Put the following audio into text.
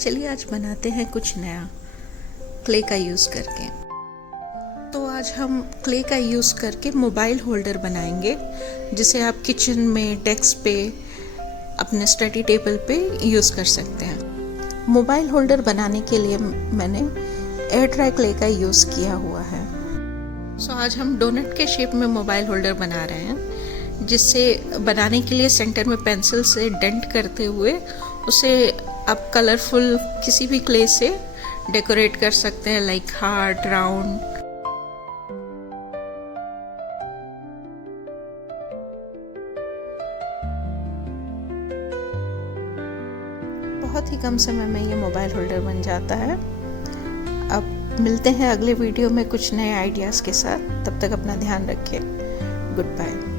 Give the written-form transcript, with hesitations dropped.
चलिए आज बनाते हैं कुछ नया क्ले का यूज़ करके। तो आज हम क्ले का यूज़ करके मोबाइल होल्डर बनाएंगे, जिसे आप किचन में, डेस्क पे, अपने स्टडी टेबल पे यूज़ कर सकते हैं। मोबाइल होल्डर बनाने के लिए मैंने एयर ड्राई क्ले का यूज़ किया हुआ है। आज हम डोनट के शेप में मोबाइल होल्डर बना रहे हैं, जिससे बनाने के लिए सेंटर में पेंसिल से डेंट करते हुए उसे आप कलरफुल किसी भी क्ले से डेकोरेट कर सकते हैं, लाइक हार्ट, राउंड। बहुत ही कम समय में ये मोबाइल होल्डर बन जाता है। अब मिलते हैं अगले वीडियो में कुछ नए आइडियाज़ के साथ। तब तक अपना ध्यान रखें। Good bye.